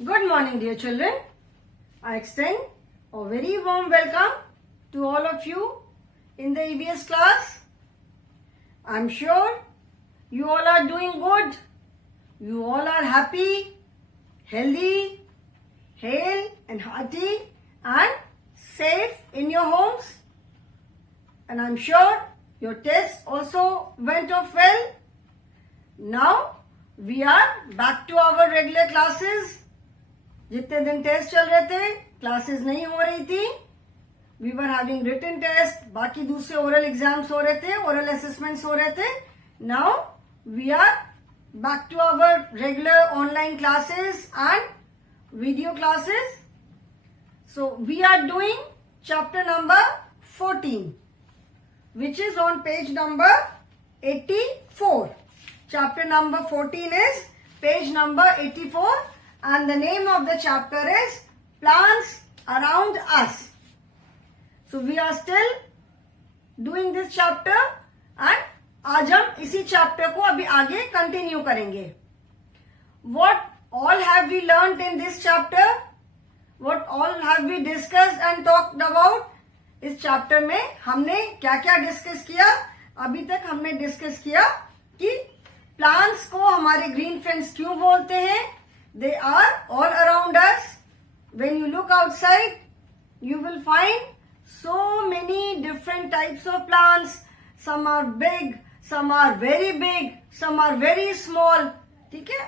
Good morning, dear children. I extend a very warm welcome to all of you in the EVS class. I'm sure you all are doing good. You all are happy, healthy, hale and hearty and safe in your homes. And I'm sure your tests also went off well. Now we are back to our regular classes. जितने दिन test चल रहे थे classes नहीं हो रही थी, we were having written test, बाकी दूसरे ओरल एग्जाम्स हो रहे थे, ओरल असेसमेंट्स हो रहे थे. Now we are back to our regular online classes and video classes. So we are doing chapter number 14 which is on page number 84. Chapter number 14 is page number 84. And the name of the chapter is Plants Around Us. So we are still doing this chapter and आज हम इसी chapter को अभी आगे continue करेंगे. What all have we learnt in this chapter? What all have we discussed and talked about? इस chapter में हमने क्या क्या discuss किया? अभी तक हमने discuss किया कि plants को हमारे green friends क्यों बोलते हैं. They are all around us. When you look outside, you will find so many different types of plants. Some are big, some are very big, some are very small. ठीक है?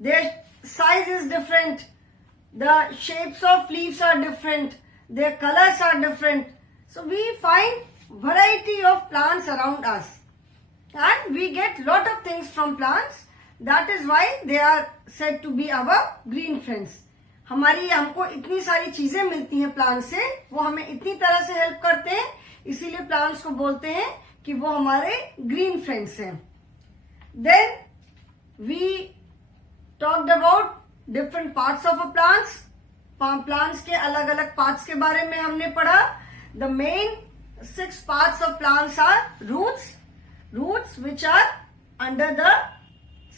Their size is different. The shapes of leaves are different. Their colors are different. So we find variety of plants around us. And we get lot of things from plants. That is why they are said to be our green friends. हमको इतनी सारी चीजें मिलती हैं plant से, वो हमें इतनी तरह से हेल्प करते हैं, इसीलिए प्लांट्स को बोलते हैं कि वो हमारे ग्रीन फ्रेंड्स हैं. Then we talked about different parts of a plants. Plants के अलग अलग पार्ट्स के बारे में हमने पढ़ा. The main 6 parts of plants are roots which are under the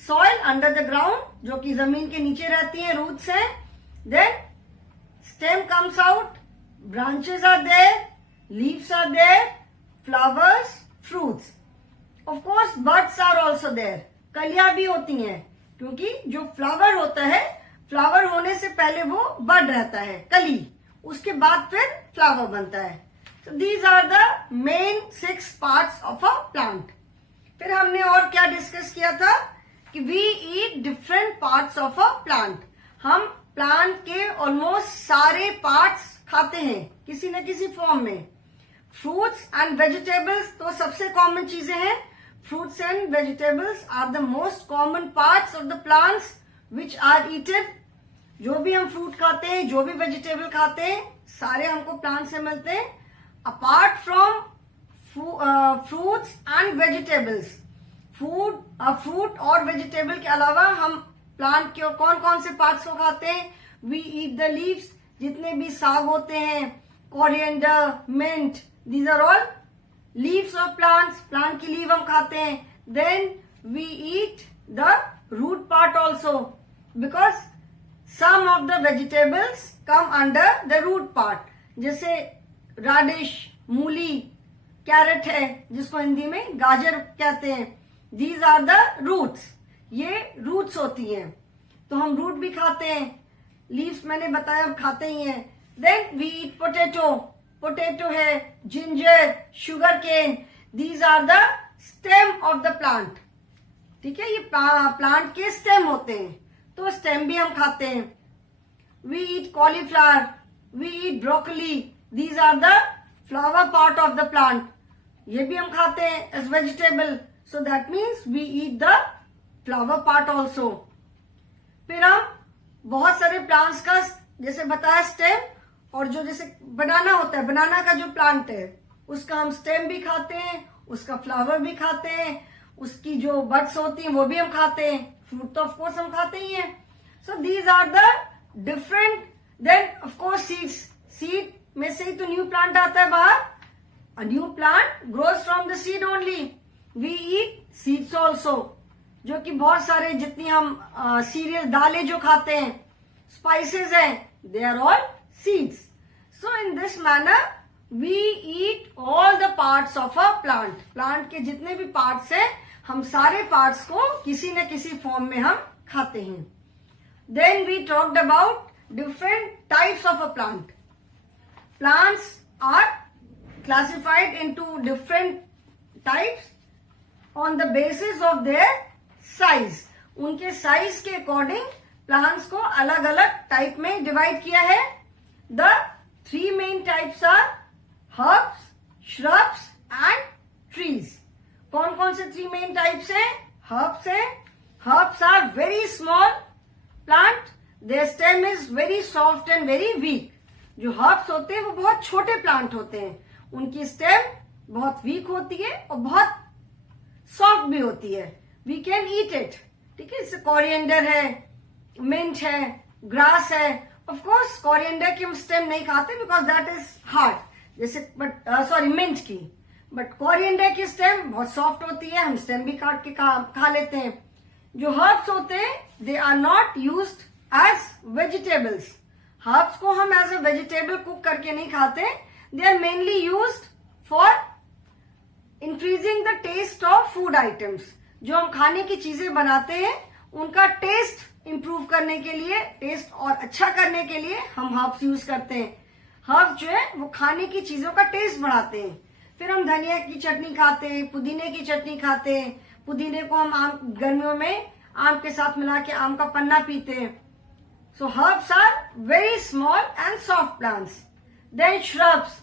soil, under the ground, जो कि जमीन के नीचे रहती है, रूट्स हैं. Then stem comes out, branches are there, leaves are there, flowers, fruits. Of course buds are also there. कलियां भी होती हैं, क्योंकि जो फ्लावर होता है, फ्लावर होने से पहले वो बड रहता है, कली, उसके बाद फिर फ्लावर बनता है. तो these are the main 6 parts of a plant. फिर हमने और क्या डिस्कस किया था कि we eat different parts of a plant. हम प्लांट के ऑलमोस्ट सारे पार्ट्स खाते हैं किसी न किसी फॉर्म में. फ्रूट्स एंड वेजिटेबल्स तो सबसे कॉमन चीजें हैं. Fruits and vegetables are the most common parts of the plants which are eated. जो भी हम फ्रूट खाते हैं, जो भी वेजिटेबल खाते हैं, सारे हमको प्लांट से मिलते हैं. Apart from fruits and vegetables, fruit और वेजिटेबल के अलावा हम प्लांट के और कौन कौन से पार्ट्स को खाते हैं. वी ईट द लीव्स, जितने भी साग होते हैं, coriander, mint, these are all leaves of plants. Plant की लीव हम खाते हैं. Then we eat the root part also, because some of the vegetables come under the root part. जैसे राडिश, मूली, कैरेट है, जिसको हिंदी में गाजर कहते हैं. These are the roots. ये रूट्स होती हैं, तो हम रूट भी खाते हैं. लीव्स मैंने बताया हम खाते ही हैं. देन वी ईट पोटैटो है, ginger, sugar cane. These are the stem of the plant. ठीक है, ये प्लांट के स्टेम होते हैं, तो स्टेम भी हम खाते हैं. We eat cauliflower, we eat broccoli. These are the flower part of the plant. ये भी हम खाते हैं as vegetable. So that means we eat the flower part also. फिर हम बहुत सारे प्लांट्स का जैसे बताया स्टेम, और जो जैसे बनाना होता है, बनाना का जो प्लांट है, उसका हम स्टेम भी खाते हैं, उसका फ्लावर भी खाते हैं, उसकी जो बड्स होती हैं वो भी हम खाते हैं. फ्रूट तो ऑफ कोर्स हम खाते ही हैं. So these are the different. Then of course seed में से ही तो न्यू प्लांट आता है बाहर. A new plant grows from the seed only. We eat seeds also, जो कि बहुत सारे जितनी हम सीरियल दालें जो खाते हैं, स्पाइसेस हैं, they are all seeds. So in this manner we eat all the parts of a plant. Plant के जितने भी पार्ट्स हैं, हम सारे पार्ट्स को किसी न किसी फॉर्म में हम खाते हैं. Then we talked about different types of a plant. Plants are classified into different types on the basis of their size. उनके साइज के अकॉर्डिंग प्लांट्स को अलग अलग टाइप में डिवाइड किया है. The three main types are herbs, shrubs and trees. कौन कौन से three main types हैं? Herbs हैं. Herbs are very small plant. Their stem is very soft and very weak. जो herbs होते हैं वो बहुत छोटे प्लांट होते हैं. उनकी स्टेम बहुत वीक होती है और बहुत सॉफ्ट भी होती है. We can eat it. ठीक है, इससे कोरिएंडर है, मिंट है, ग्रास है. ऑफ कोर्स कोरिएंडर की हम स्टेम नहीं खाते बिकॉज दैट इज हार्ड, जैसे बट मिंट की. बट कोरिएंडर की स्टेम बहुत सॉफ्ट होती है, हम स्टेम भी काट के खा लेते हैं. जो हर्ब्स होते हैं they are not used as vegetables. Herbs को हम एज ए वेजिटेबल कुक करके नहीं खाते. They are mainly used for increasing the taste of food items. जो हम खाने की चीजें बनाते हैं उनका टेस्ट इंप्रूव करने के लिए, टेस्ट और अच्छा करने के लिए हम हर्ब्स यूज करते हैं. हर्ब्स जो है वो खाने की चीजों का टेस्ट बढ़ाते हैं. फिर हम धनिया की चटनी खाते हैं, पुदीने की चटनी खाते हैं. पुदीने को हम आम गर्मियों में आम के साथ मिला के आम का पन्ना पीते हैं. So herbs are very small and soft plants. Then shrubs.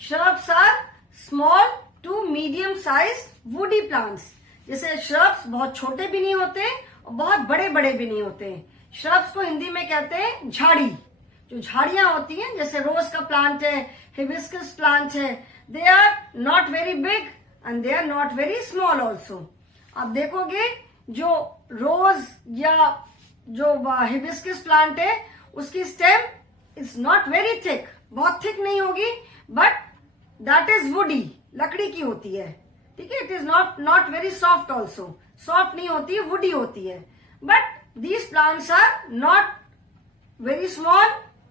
Shrubs are small to medium size woody plants. जैसे श्रब्स बहुत छोटे भी नहीं होते और बहुत बड़े बड़े भी नहीं होते. श्रब्स को हिंदी में कहते हैं झाड़ी. जो झाड़ियां होती हैं, जैसे रोज का प्लांट है, हिबिस्कस प्लांट है, they are not very big and they are not very small also. आप देखोगे जो रोज या जो हिबिस्कस प्लांट है उसकी stem is not very thick, बहुत थिक नहीं होगी, बट दैट इज वुडी, लकड़ी की होती है. ठीक है, it is not very soft also. Soft नहीं होती है, वुडी होती है. But these plants are not very small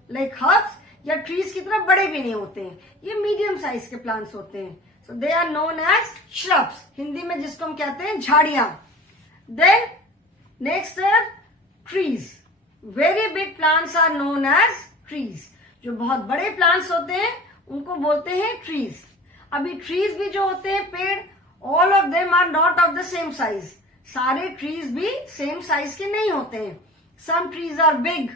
like herbs, या ट्रीज की तरह बड़े भी नहीं होते हैं. ये मीडियम साइज के प्लांट्स होते हैं. So they are known as shrubs, Hindi में जिसको हम कहते हैं झाड़ियां. देन नेक्स्ट है trees. Very big plants are known as trees. जो बहुत बड़े प्लांट्स होते हैं उनको बोलते हैं ट्रीज. अभी ट्रीज भी जो होते हैं पेड़, all of them are not of the same size. सारे ट्रीज भी सेम साइज के नहीं होते हैं. Some trees are big,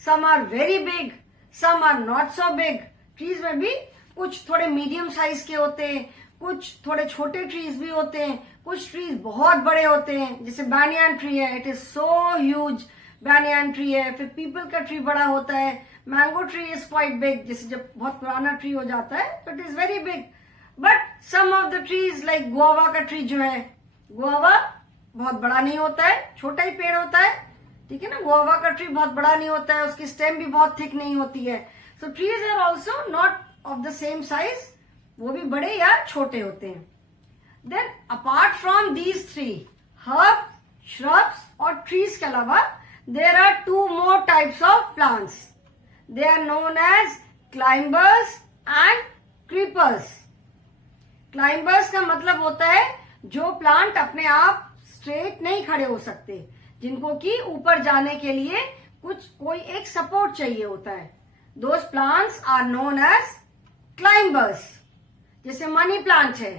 some are very big, some are not so big. Trees में भी कुछ थोड़े मीडियम साइज के होते हैं, कुछ थोड़े छोटे ट्रीज भी होते हैं, कुछ ट्रीज बहुत बड़े होते हैं. जैसे बैनियान ट्री है, it is so huge. Banyan tree है. फिर पीपल का ट्री बड़ा होता है. Mango tree is quite big. जैसे जब बहुत पुराना ट्री हो जाता है तो it is very big. But some of the trees like guava का ट्री जो है, गुआवा बहुत बड़ा नहीं होता है, छोटा ही पेड़ होता है. ठीक है ना, गुआवा का ट्री बहुत बड़ा नहीं होता है, उसकी स्टेम भी बहुत थिक नहीं होती है. So trees are also not of the same size, वो भी बड़े या छोटे होते हैं. Then apart from these three, herb, shrubs और ट्रीज के अलावा there are two more types of plants. They are known as climbers and creepers. Climbers का मतलब होता है जो प्लांट अपने आप स्ट्रेट नहीं खड़े हो सकते, जिनको कि ऊपर जाने के लिए कोई एक सपोर्ट चाहिए होता है. Those plants are known as climbers. जैसे मनी प्लांट है.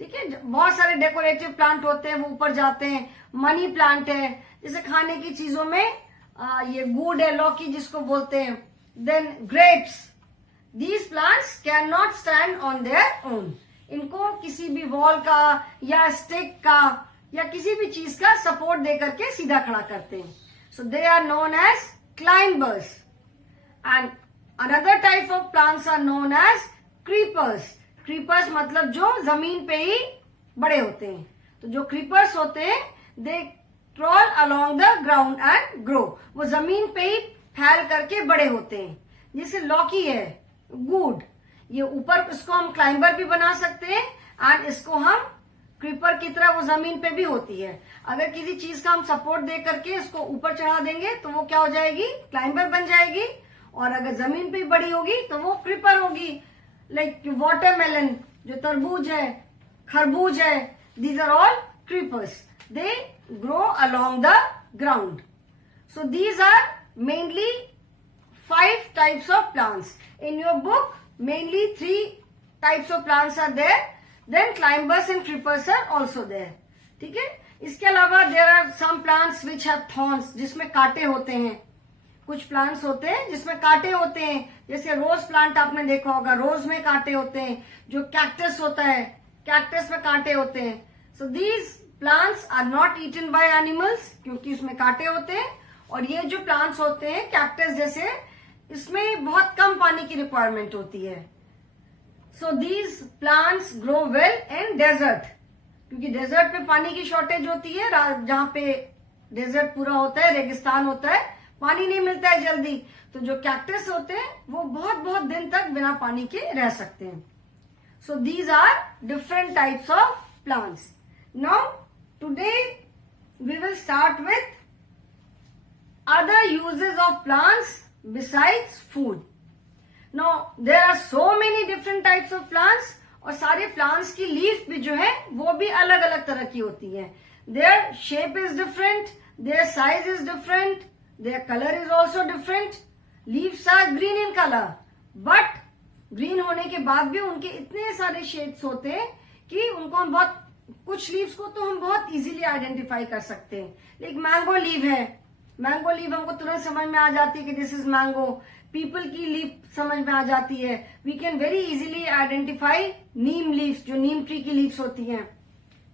ठीक है, बहुत सारे डेकोरेटिव प्लांट होते हैं, वो ऊपर जाते हैं. मनी प्लांट है. जैसे खाने की चीजों में ये गुड़ है, लौकी जिसको बोलते हैं. Then grapes. These plants can not stand on their own. इनको किसी भी वॉल का या स्टिक का या किसी भी चीज का सपोर्ट दे करके सीधा खड़ा करते हैं. So they are known as climbers. And another type of plants are known as creepers. Creepers मतलब जो जमीन पे ही बड़े होते हैं. तो जो क्रीपर्स होते हैं they crawl along the ground and grow. वो जमीन पे ही फैल करके बड़े होते हैं. जैसे लौकी है, गुड, ये ऊपर इसको हम क्लाइंबर भी बना सकते हैं एंड इसको हम क्रीपर की तरह वो जमीन पे भी होती है। अगर किसी चीज का हम सपोर्ट दे करके इसको ऊपर चढ़ा देंगे तो वो क्या हो जाएगी, क्लाइंबर बन जाएगी। और अगर जमीन पे बड़ी होगी तो वो क्रीपर होगी। लाइक वाटरमेलन, जो तरबूज है, खरबूज है, these are all creepers, they grow along the ground. So these are mainly 5 types of plants. In your book, mainly 3 types of plants are there. Then climbers and creepers are also there. ठीक है। इसके अलावा there are some plants which have thorns, जिसमें कांटे होते हैं। कुछ plants होते हैं जिसमें कांटे होते हैं, जैसे रोज प्लांट आपने देखा होगा, रोज में कांटे होते हैं। जो कैक्टस होता है, कैक्टस में कांटे होते हैं। So these plants are not eaten by animals, क्योंकि उसमें कांटे होते हैं। और ये जो प्लांट्स होते हैं कैक्टस जैसे, इसमें बहुत कम पानी की रिक्वायरमेंट होती है। So these plants grow well in desert, क्योंकि डेजर्ट में पानी की शॉर्टेज होती है। जहां पे डेजर्ट पूरा होता है, रेगिस्तान होता है, पानी नहीं मिलता है जल्दी, तो जो कैक्टस होते हैं वो बहुत बहुत दिन तक बिना पानी के रह सकते हैं। So these are different types of plants. Now today we will start with other uses of plants besides food. Now there are so many different types of plants, और सारे plants की leaf भी जो है वो भी अलग अलग तरह की होती है। Their shape is different, their size is different, their color is also different. Leaves are green in color, but green होने के बाद भी उनके इतने सारे shades होते हैं कि उनको हम बहुत, कुछ leaves को तो हम बहुत easily identify कर सकते हैं। Like mango leaf है, मैंगो लीफ हमको तुरंत समझ में आ जाती है कि दिस इज मैंगो। पीपल की लीफ समझ में आ जाती है। We can very easily identify neem leaves, जो नीम ट्री की लीव्स होती हैं।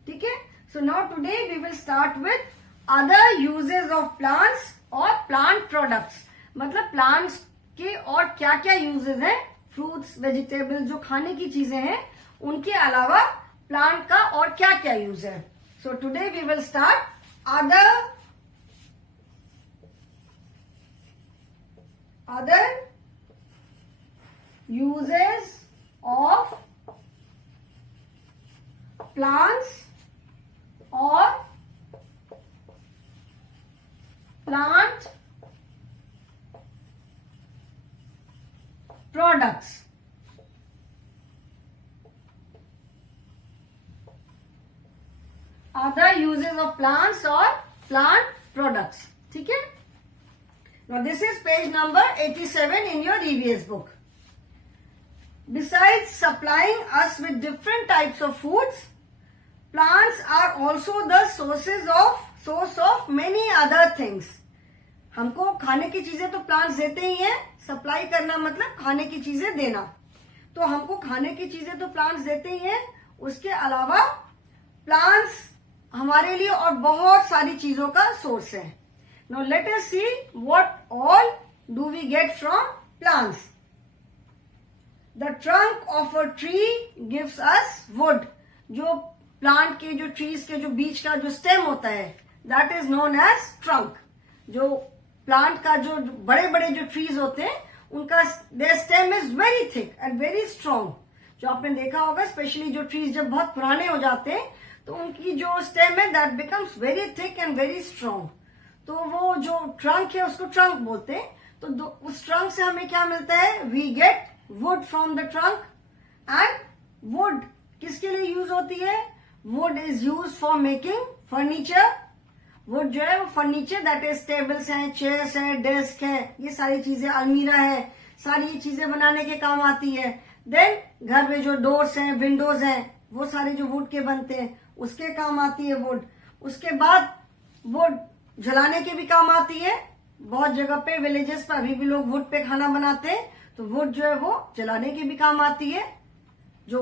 ठीक है। So now today we will start with other uses of plants और प्लांट प्रोडक्ट्स। मतलब प्लांट्स के और क्या क्या यूजेस हैं, फ्रूट्स, वेजिटेबल, जो खाने की चीजें हैं, उनके अलावा प्लांट का और क्या क्या यूज है। So today we will start other uses of plants or plant products. Other uses of plants or plant products. ठीक है। Now this is page number 87 in your EVS book. Besides supplying us with different types of foods, plants are also the source of many other things. हमको खाने की चीजें तो plants देते ही हैं। Supply करना मतलब खाने की चीजें देना। तो हमको खाने की चीजें तो प्लांट्स देते ही हैं, उसके अलावा प्लांट्स हमारे लिए और बहुत सारी चीजों का सोर्स है। Now let us see what all do we get from plants. The trunk of a tree gives us wood. जो प्लांट के, जो ट्रीज के जो बीच का जो स्टेम होता है, that is known as trunk. जो प्लांट का जो बड़े बड़े जो ट्रीज होते हैं, उनका their stem is very thick and very strong. जो आपने देखा होगा, स्पेशली जो ट्रीज जब बहुत पुराने हो जाते हैं तो उनकी जो स्टेम है that becomes very thick and very strong. तो वो जो ट्रंक है उसको ट्रंक बोलते हैं। तो उस ट्रंक से हमें क्या मिलता है, we get wood from the trunk. And wood किसके लिए यूज होती है, wood is use for making furniture. Wood जो है वो फर्नीचर, दैट इज टेबल्स हैं, चेयर्स हैं, डेस्क है, ये सारी चीजें, अलमीरा है, सारी ये चीजें बनाने के काम आती है। देन घर में जो डोर्स हैं, विंडोज हैं, वो सारे जो वुड के बनते हैं उसके काम आती है वुड। उसके बाद वुड जलाने के भी काम आती है। बहुत जगह पे, विलेजेस पर अभी भी लोग वुड पे खाना बनाते हैं, तो वुड जो है वो जलाने के भी काम आती है। जो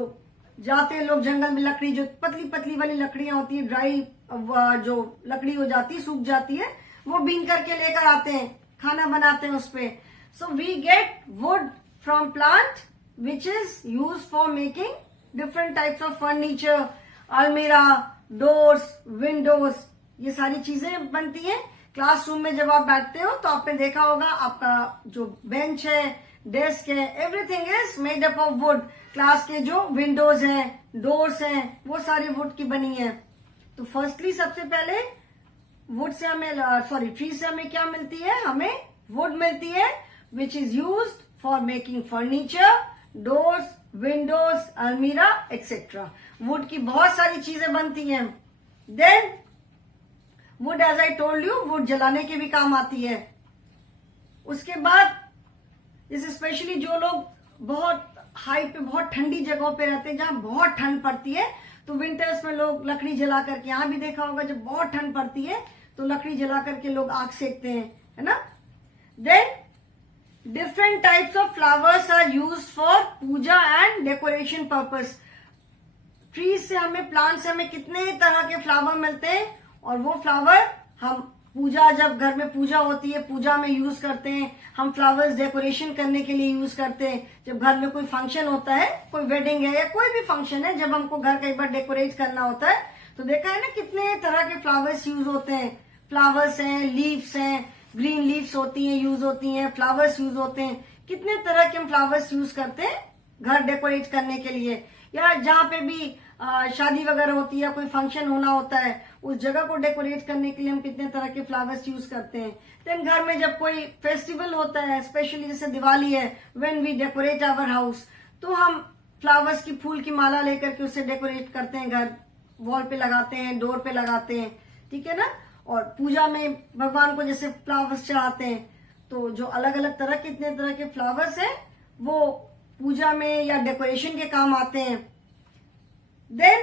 जाते हैं लोग जंगल में, लकड़ी जो पतली पतली वाली लकड़ियां होती है, ड्राई जो लकड़ी हो जाती है, सूख जाती है, वो बीन करके लेकर आते हैं, खाना बनाते हैं उस पे। So we get wood from plant which is use for making different types of furniture, almirah, doors, windows, ये सारी चीजें बनती हैं। क्लासरूम में जब आप बैठते हो तो आपने देखा होगा, आपका जो बेंच है, डेस्क है, everything is made up of would. Class के जो विंडोज हैं, डोर्स हैं, वो सारी वुड की बनी है। तो फर्स्टली सबसे पहले वुड से हमें ट्री से हमें क्या मिलती है, हमें वुड मिलती है which is used for making furniture, doors, windows, almirah etcetera. Wood की बहुत सारी चीजें बनती हैं। Then wood, as I told you, wood जलाने के भी काम आती है। उसके बाद जैसे स्पेशली जो लोग बहुत हाई पे, बहुत ठंडी जगहों पे रहते हैं जहां बहुत ठंड पड़ती है, तो विंटर्स में लोग लकड़ी जला करके, यहां भी देखा होगा जब बहुत ठंड पड़ती है तो लकड़ी जला करके लोग आग सेकते हैं, है ना। Then different types of flowers are used for puja and decoration purpose. Trees से हमें, प्लांट से हमें कितने तरह के फ्लावर मिलते हैं, और वो फ्लावर हम पूजा, जब घर में पूजा होती है, पूजा में यूज करते हैं। हम फ्लावर्स डेकोरेशन करने के लिए यूज करते हैं। जब घर में कोई फंक्शन होता है, कोई वेडिंग है या कोई भी फंक्शन है, जब हमको घर कई बार डेकोरेट करना होता है, तो देखा है ना कितने तरह के फ्लावर्स यूज होते हैं। फ्लावर्स हैं, लीव्स हैं, ग्रीन लीव्स होती हैं, यूज होती हैं, फ्लावर्स यूज होते हैं। कितने तरह के हम फ्लावर्स यूज करते हैं घर डेकोरेट करने के लिए, या जहाँ पे भी शादी वगैरह होती है, कोई फंक्शन होना होता है, उस जगह को डेकोरेट करने के लिए हम कितने तरह के फ्लावर्स यूज करते हैं। देन घर में जब कोई फेस्टिवल होता है, स्पेशली जैसे दिवाली है, when we decorate our house, तो हम फ्लावर्स की, फूल की माला लेकर के उससे डेकोरेट करते हैं, घर वॉल पे लगाते हैं, डोर पे लगाते हैं, ठीक है ना। और पूजा में भगवान को जैसे फ्लावर्स चढ़ाते हैं, तो जो अलग अलग तरह के, इतने तरह के फ्लावर्स हैं, वो पूजा में या डेकोरेशन के काम आते हैं। देन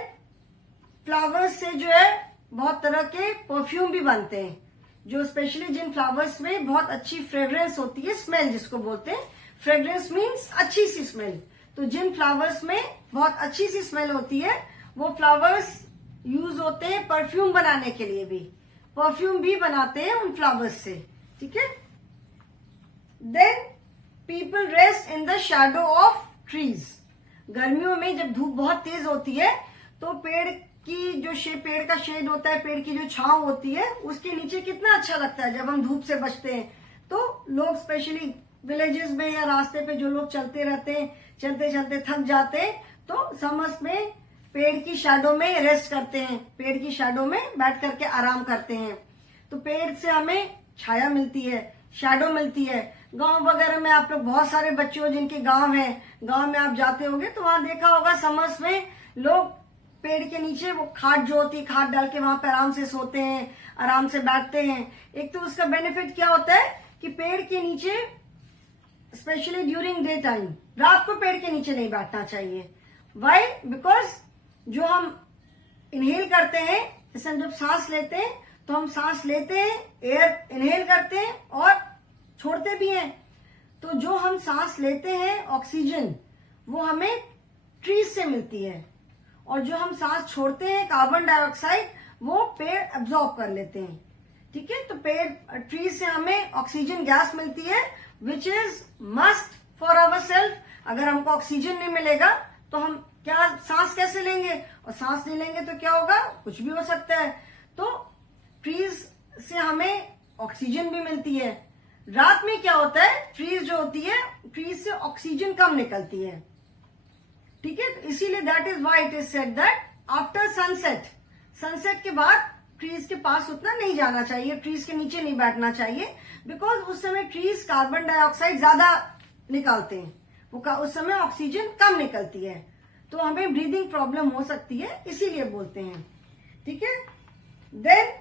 फ्लावर्स से जो है बहुत तरह के परफ्यूम भी बनते हैं, जो स्पेशली जिन फ्लावर्स में बहुत अच्छी फ्रेग्रेंस होती है, स्मेल जिसको बोलते हैं। फ्रेग्रेंस मीन्स अच्छी सी स्मेल। तो जिन फ्लावर्स में बहुत अच्छी सी स्मेल होती है, वो फ्लावर्स यूज होते हैं परफ्यूम बनाने के लिए भी। परफ्यूम भी बनाते हैं उन फ्लावर्स से, ठीक है। Then people rest in the shadow of trees. गर्मियों में जब धूप बहुत तेज होती है, तो पेड़ की जो पेड़ का शेड होता है, पेड़ की जो छांव होती है, उसके नीचे कितना अच्छा लगता है जब हम धूप से बचते हैं। तो लोग स्पेशली विलेजेस में या रास्ते पे जो लोग चलते रहते हैं, चलते चलते थक जाते हैं, तो समर्स में पेड़ की शैडो में रेस्ट करते हैं, पेड़ की शैडो में बैठ करके आराम करते हैं। तो पेड़ से हमें छाया मिलती है, शैडो मिलती है। गांव वगैरह में आप लोग, बहुत सारे बच्चे हो जिनके गांव है, गांव में आप जाते होंगे तो वहां देखा होगा समर्स में लोग पेड़ के नीचे वो खाट जो होती है, खाट डाल के वहां पे आराम से सोते हैं, आराम से बैठते हैं। एक तो उसका बेनिफिट क्या होता है कि पेड़ के नीचे, स्पेशली ड्यूरिंग डे टाइम, रात को पेड़ के नीचे नहीं बैठना चाहिए। वाई? बिकॉज जो हम इनहेल करते हैं, जैसे हम जब सांस लेते हैं, तो हम सांस लेते हैं, एयर इनहेल करते हैं और छोड़ते भी हैं। तो जो हम सांस लेते हैं ऑक्सीजन, वो हमें ट्रीज से मिलती है, और जो हम सांस छोड़ते हैं कार्बन डाइऑक्साइड, वो पेड़ एब्जॉर्ब कर लेते हैं, ठीक है। तो पेड़, ट्रीज से हमें ऑक्सीजन गैस मिलती है, which is must for our self. अगर हमको ऑक्सीजन नहीं मिलेगा तो हम क्या, सांस कैसे लेंगे? और सांस नहीं लेंगे तो क्या होगा? कुछ भी हो सकता है। तो ट्रीज से हमें ऑक्सीजन भी मिलती है। रात में क्या होता है, ट्रीज जो होती है, ट्रीज से ऑक्सीजन कम निकलती है, ठीक है। इसीलिए that is why it is said that after sunset, sunset के बाद ट्रीज के पास उतना नहीं जाना चाहिए, ट्रीज के नीचे नहीं बैठना चाहिए, बिकॉज उस समय ट्रीज कार्बन डाइऑक्साइड ज्यादा निकालते हैं, वो उस समय ऑक्सीजन कम निकलती है, तो हमें ब्रीदिंग प्रॉब्लम हो सकती है, इसीलिए बोलते हैं, ठीक है। Then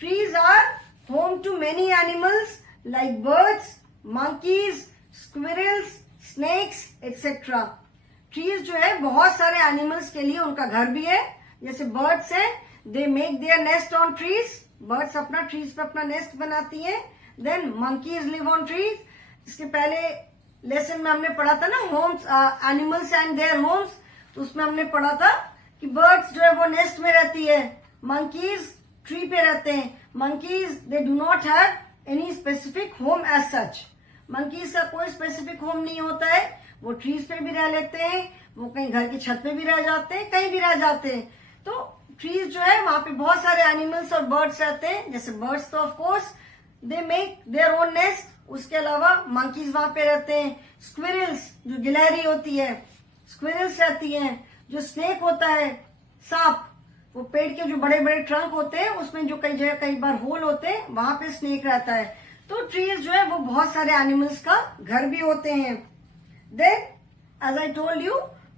trees are home to many animals like birds, monkeys, squirrels, snakes etcetera. Trees जो है बहुत सारे एनिमल्स के लिए उनका घर भी है। जैसे बर्ड्स है, they make their nest on trees, birds अपना ट्रीज पे अपना नेस्ट बनाती हैं। Then monkeys live on trees. इसके पहले लेसन में हमने पढ़ा था ना, homes, animals and their homes, तो उसमें हमने पढ़ा था कि बर्ड्स जो है वो नेस्ट में रहती है, मंकीज ट्री पे रहते हैं। Monkeys they do not have any specific home as such. Monkeys का कोई स्पेसिफिक होम नहीं होता है, वो ट्रीज पे भी रह लेते हैं, वो कहीं घर की छत पे भी रह जाते हैं, कहीं भी रह जाते हैं। तो ट्रीज जो है वहां पे बहुत सारे एनिमल्स और बर्ड्स रहते हैं। जैसे बर्ड्स तो of course they make their own nest. उसके अलावा मंकीज वहां पे रहते हैं। स्क्विरल्स जो गिलहरी होती है, स्क्विरल्स रहती हैं। जो स्नेक होता है, सांप, वो पेड़ के जो बड़े बड़े ट्रंक होते हैं उसमें जो कई जगह कई बार होल होते हैं, वहां पे स्नेक रहता है। तो ट्रीज जो है वो बहुत सारे एनिमल्स का घर भी होते हैं। Then as I told you,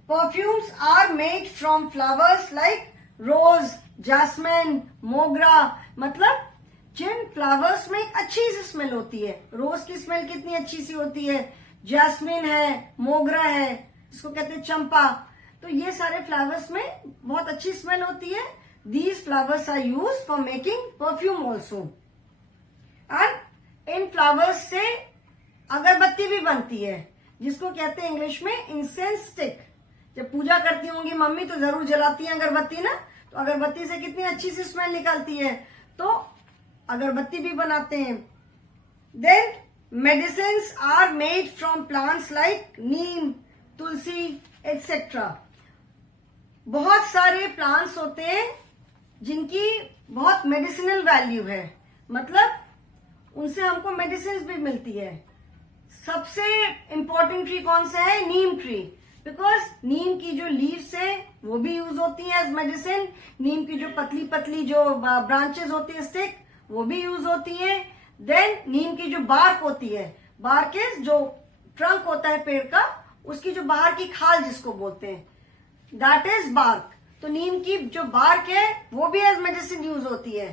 perfumes are made from flowers like rose, jasmine, mogra. मतलब जिन फ्लावर्स में एक अच्छी सी स्मेल होती है, रोज की स्मेल कितनी अच्छी सी होती है, जैस्मिन है, मोगरा है, जिसको कहते हैं चंपा, तो ये सारे फ्लावर्स में बहुत अच्छी स्मेल होती है। These flowers are use for making perfume also. And इन फ्लावर्स से अगरबत्ती भी बनती है, जिसको कहते हैं इंग्लिश में इंसेंस स्टिक। जब पूजा करती होंगी मम्मी तो जरूर जलाती है अगरबत्ती ना, तो अगरबत्ती से कितनी अच्छी सी स्मेल निकलती है, तो अगरबत्ती भी बनाते हैं। Then medicines are made from plants like neem, tulsi etcetera. बहुत सारे प्लांट्स होते हैं जिनकी बहुत मेडिसिनल वैल्यू है, मतलब उनसे हमको मेडिसिन भी मिलती है। सबसे इंपॉर्टेंट ट्री कौन सा है? नीम ट्री। बिकॉज नीम की जो लीव्स है वो भी यूज होती है एज मेडिसिन। नीम की जो पतली पतली जो ब्रांचेस होती है, स्टिक, वो भी यूज होती है। देन नीम की जो बार्क होती है, बार्क जो ट्रंक होता है पेड़ का, उसकी जो बाहर की खाल जिसको बोलते हैं, दैट इज बार्क। तो नीम की जो बार्क है वो भी एज मेडिसिन यूज होती है।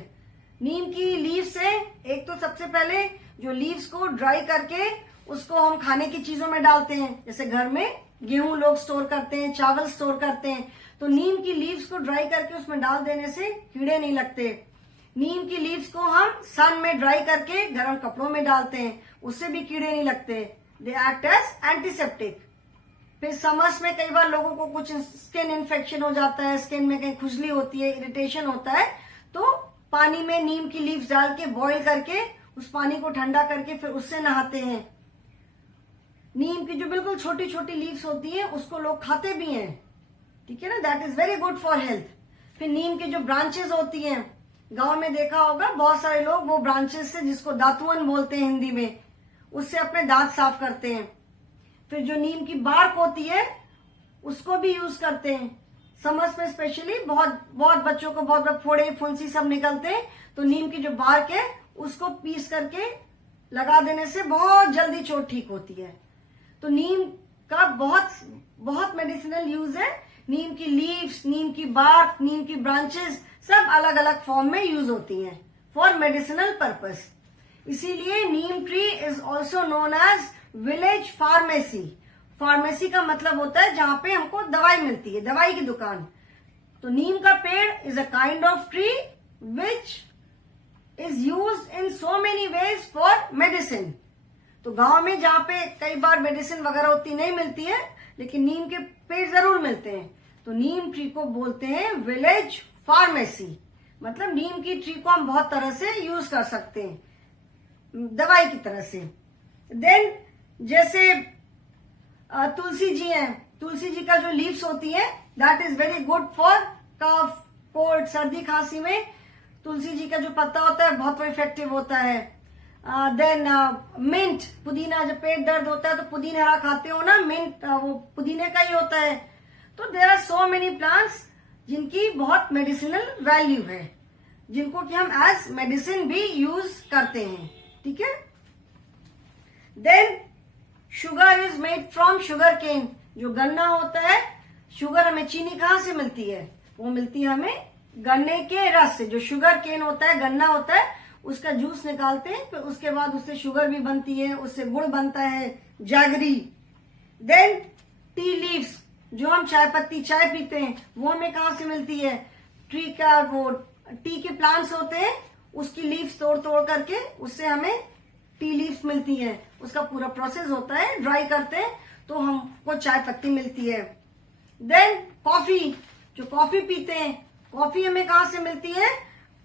नीम की लीव से एक तो सबसे पहले जो लीव्स को ड्राई करके उसको हम खाने की चीजों में डालते हैं, जैसे घर में गेहूं लोग स्टोर करते हैं, चावल स्टोर करते हैं, तो नीम की लीव्स को ड्राई करके उसमें डाल देने से कीड़े नहीं लगते। नीम की लीव्स को हम सन में ड्राई करके गर्म कपड़ों में डालते हैं, उससे भी कीड़े नहीं लगते। They act as antiseptic. फिर समर्स में कई बार लोगों को कुछ स्किन इन्फेक्शन हो जाता है, स्किन में कहीं खुजली होती है, इरिटेशन होता है, तो पानी में नीम की लीव्स डाल के बॉईल करके उस पानी को ठंडा करके फिर उससे नहाते हैं। नीम की जो बिल्कुल छोटी छोटी लीव्स होती हैं उसको लोग खाते भी हैं, ठीक है ना, that is very good for health. फिर नीम की जो ब्रांचेस होती हैं, गांव में देखा होगा बहुत सारे लोग वो ब्रांचेस से, जिसको दातुअन बोलते हैं हिंदी में, उससे अपने दांत साफ करते हैं। फिर जो नीम की बार्क होती है उसको भी यूज करते हैं। समर्स में स्पेशली बहुत बच्चों को बहुत फोड़े फुंसी सब निकलते हैं, तो नीम की जो बार्क है उसको पीस करके लगा देने से बहुत जल्दी चोट ठीक होती है। तो नीम का बहुत मेडिसिनल यूज है। नीम की लीव्स, नीम की बार्क, नीम की ब्रांचेस सब अलग अलग फॉर्म में यूज होती हैं फॉर मेडिसिनल पर्पस। इसीलिए neem tree is also known as village pharmacy. Pharmacy का मतलब होता है जहां पे हमको दवाई मिलती है, दवाई की दुकान। तो नीम का पेड़ is a kind of tree which is used in so many ways for medicine. तो गांव में जहां पे कई बार मेडिसिन वगैरह होती नहीं मिलती है, लेकिन नीम के पेड़ जरूर मिलते हैं, तो नीम ट्री को बोलते हैं विलेज फार्मेसी। मतलब नीम की ट्री को हम बहुत तरह से यूज कर सकते हैं दवाई की तरह से। देन जैसे तुलसी जी हैं, तुलसी जी का जो लीव्स होती है that is very good for cough, cold, सर्दी खांसी में तुलसी जी का जो पत्ता होता है बहुत इफेक्टिव होता है। देन मिंट, पुदीना, जब पेट दर्द होता है तो पुदीना हरा खाते हो ना, मिंट वो पुदीने का ही होता है। तो there are so many plants जिनकी बहुत मेडिसिनल वैल्यू है, जिनको कि हम एज मेडिसिन भी यूज करते हैं, ठीक है। Then sugar is made from sugar cane. जो गन्ना होता है, शुगर हमें चीनी कहाँ से मिलती है? वो मिलती है हमें गन्ने के रस से। जो शुगर केन होता है, गन्ना होता है, उसका जूस निकालते हैं, फिर उसके बाद उससे शुगर भी बनती है, उससे गुड़ बनता है, जैगरी। देन टी लीव्स, जो हम चाय पत्ती चाय पीते हैं, वो हमें कहाँ से मिलती है? ट्री का वो टी के प्लांट्स होते हैं, उसकी लीव्स तोड़ तोड़ करके उससे हमें टी लीव्स मिलती है। उसका पूरा प्रोसेस होता है, ड्राई करते हैं तो हमको चाय पत्ती मिलती है। देन कॉफी, जो कॉफी पीते हैं, कॉफी हमें कहाँ से मिलती है?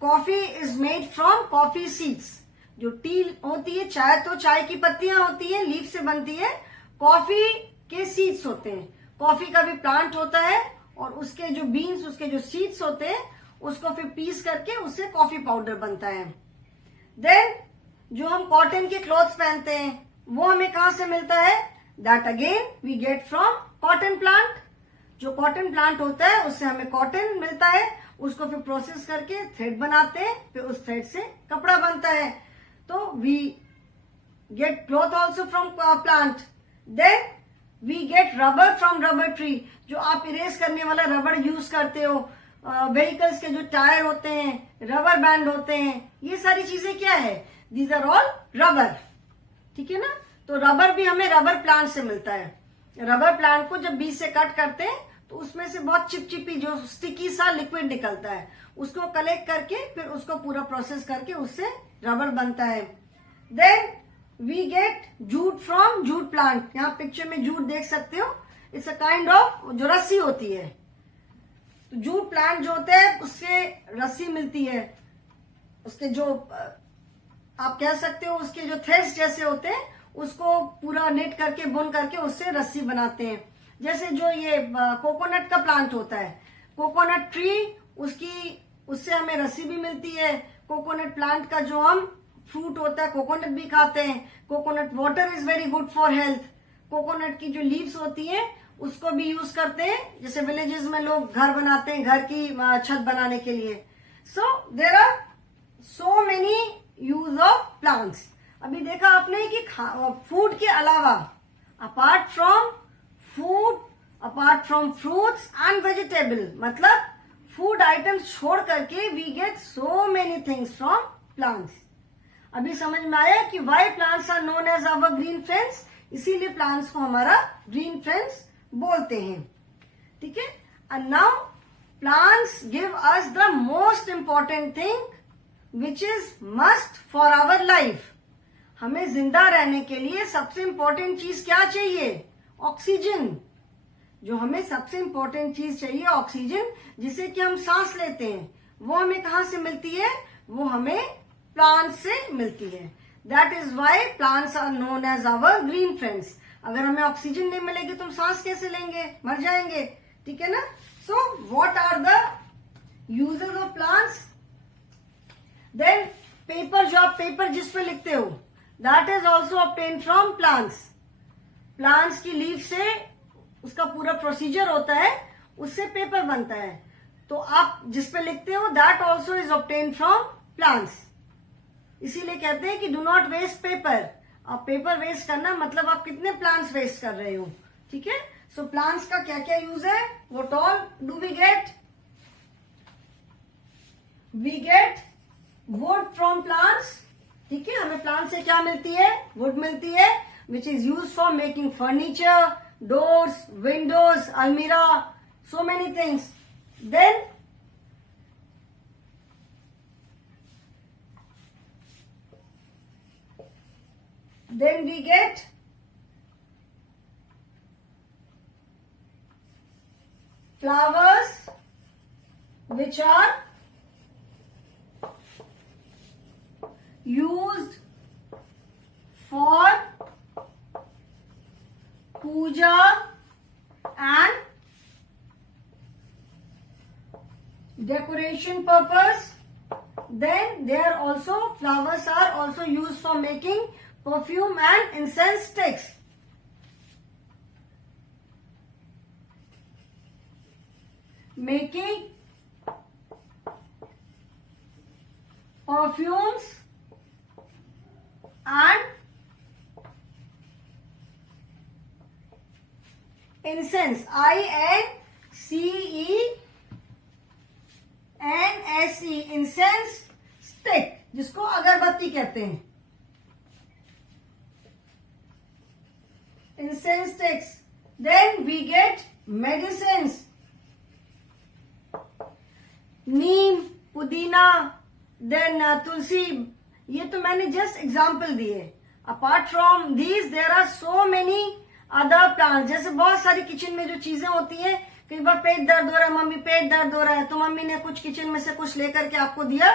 Coffee is made from coffee seeds. जो टी होती है, चाय तो चाय की पत्तियां होती है, लीफ से बनती है, कॉफी के सीड्स होते हैं। कॉफी का भी प्लांट होता है और उसके जो बीन्स, उसके जो सीड्स होते हैं, उसको फिर पीस करके उससे कॉफी पाउडर बनता है। देन जो हम कॉटन के क्लॉथ्स पहनते हैं वो हमें कहाँ से मिलता है? That again we get from cotton plant. जो कॉटन प्लांट होता है उससे हमें कॉटन मिलता है, उसको फिर प्रोसेस करके थ्रेड बनाते हैं, फिर उस थ्रेड से कपड़ा बनता है। तो we get cloth also from plant. Then we get rubber from rubber tree. जो आप इरेज करने वाला रबर यूज करते हो, व्हीकल्स के जो टायर होते हैं, रबर बैंड होते हैं, ये सारी चीजें क्या है? These are all rubber. ठीक है ना? तो रबर भी हमें रबर प्लांट से मिलता है। रबर प्लांट को जब बीज से कट करते हैं तो उसमें से बहुत चिपचिपी जो स्टिकी सा लिक्विड निकलता है, उसको कलेक्ट करके फिर उसको पूरा प्रोसेस करके उससे रबर बनता है। Then we get jute from jute plant. यहाँ पिक्चर में जूट देख सकते हो, इट्स अ काइंड ऑफ जो रस्सी होती है। तो जूट प्लांट जो होता है उससे रस्सी मिलती है। उसके जो आप कह सकते हो उसके जो थ्रेड्स जैसे होते हैं उसको पूरा नेट करके बुन करके उससे रस्सी बनाते हैं। जैसे जो ये कोकोनट का प्लांट होता है, कोकोनट ट्री, उससे हमें रस्सी भी मिलती है। कोकोनट प्लांट का जो हम फ्रूट होता है, कोकोनट भी खाते हैं। Coconut water is very good for health. Coconut की जो लीव्स होती हैं उसको भी यूज करते हैं, जैसे विलेजेस में लोग घर बनाते हैं, घर की छत बनाने के लिए। So there are so many use of plants. अभी देखा आपने कि फूड के अलावा, apart from food, apart from fruits and vegetable, मतलब फूड आइटम्स छोड़ करके we get so many things from plants. अभी समझ में आया कि why plants are known as our green friends, इसीलिए प्लांट्स को हमारा ग्रीन फ्रेंड्स बोलते हैं। ठीक है? And now plants give us the most important thing which is must for our life. हमें जिंदा रहने के लिए सबसे इंपॉर्टेंट चीज क्या चाहिए? ऑक्सीजन। जो हमें सबसे इंपॉर्टेंट चीज चाहिए ऑक्सीजन, जिसे कि हम सांस लेते हैं, वो हमें कहाँ से मिलती है? वो हमें प्लांट से मिलती है। That is why plants are known as our green friends. अगर हमें ऑक्सीजन नहीं मिलेगी तो हम सांस कैसे लेंगे? मर जाएंगे। ठीक है ना? So what are the uses of plants? Then paper, जो आप पेपर जिस पे लिखते हो, that is also obtain from plants. Plants की लीफ से उसका पूरा प्रोसीजर होता है, उससे पेपर बनता है। तो आप जिस पे लिखते हो that also is obtain from plants. इसीलिए कहते हैं कि डू नॉट वेस्ट पेपर। आप पेपर वेस्ट करना मतलब आप कितने प्लांट्स वेस्ट कर रहे हो। ठीक है? सो प्लांट्स का क्या क्या यूज है? What all do we get? We get wood from plants. ठीक है? हमें प्लांट से क्या मिलती है? वुड मिलती है, which is use for making furniture, doors, windows, अलमीरा, so many things. Then we get flowers which are used for puja and decoration purpose. Then there also flowers are also used for making perfume and incense sticks. Making perfumes and incense, INCENSE, incense stick, जिसको अगरबत्ती कहते हैं। Incense sticks. Then we get medicines. नीम, पुदीना, then तुलसी। ये तो मैंने just example दिए। Apart from these there are so many other plants. जैसे बहुत सारी किचन में जो चीजें होती हैं, कई बार पेट दर्द हो रहा है, मम्मी पेट दर्द हो रहा है, तो मम्मी ने कुछ किचन में से कुछ लेकर के आपको दिया,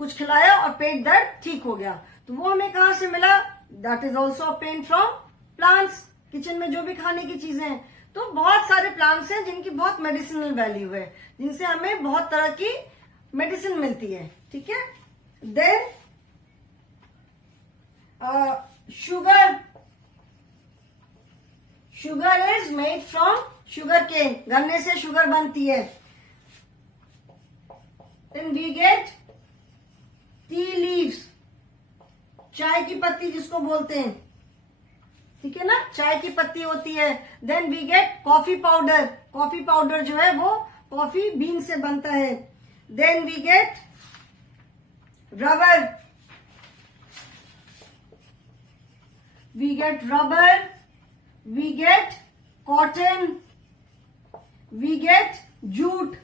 कुछ खिलाया और पेट दर्द ठीक हो गया। तो वो हमें कहाँ से मिला? That is also obtain from plants. Kitchen में जो भी खाने की चीजें हैं, तो बहुत सारे प्लांट्स हैं जिनकी बहुत मेडिसिनल वैल्यू है, जिनसे हमें बहुत तरह की मेडिसिन मिलती है। ठीक है? Then sugar. Sugar is made from sugar cane. गन्ने से शुगर बनती है. Then we get tea leaves. चाय की पत्ती जिसको बोलते हैं, ठीक है ना, चाय की पत्ती होती है. Then we get coffee powder. Coffee powder जो है वो कॉफी बीन से बनता है. Then we get rubber. We get rubber. We get cotton. We get jute.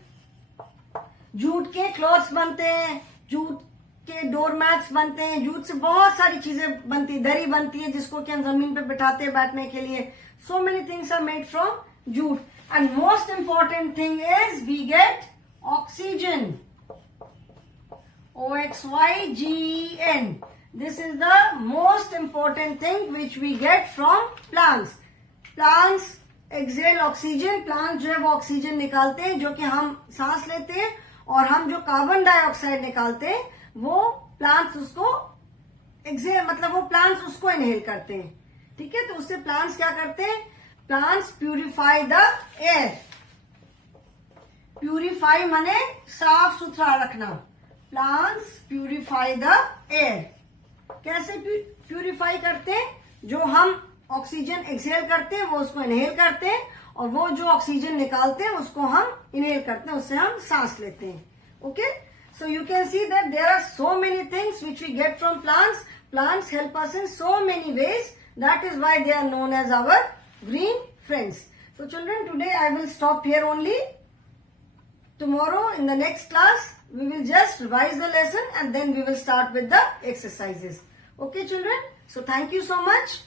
Jute के क्लॉथ्स बनते हैं, जूट के डोर मैट्स बनते हैं, जूट से बहुत सारी चीजें बनती, दरी बनती है जिसको कि हम जमीन पे बिठाते हैं बैठने के लिए. So many things are made from jute. And most important thing is we get oxygen. OXYGEN. This is the most important thing which we get from plants. Plants exhale oxygen. Plants जो है वो oxygen निकालते हैं जो कि हम सांस लेते हैं, और हम जो कार्बन डाइऑक्साइड निकालते हैं वो प्लांट्स उसको एक्सेल, मतलब वो प्लांट्स उसको इनहेल करते हैं. ठीक है, तो उससे प्लांट्स क्या करते हैं? Plants purify the air. Purify माने साफ सुथरा रखना. Plants purify the air. कैसे प्यूरिफाई करते हैं? जो हम ऑक्सीजन एक्सहेल करते हैं वो उसको इनहेल करते हैं, और वो जो ऑक्सीजन निकालते हैं उसको हम इनहेल करते हैं, उससे हम सांस लेते हैं. Okay, so you can see that there are so many things which we get from plants. Plants help us in so many ways. That is why they are known as our green friends. So children, today I will stop here only. Tomorrow in the next class we will just revise the lesson and then we will start with the exercises. Okay children, so thank you so much.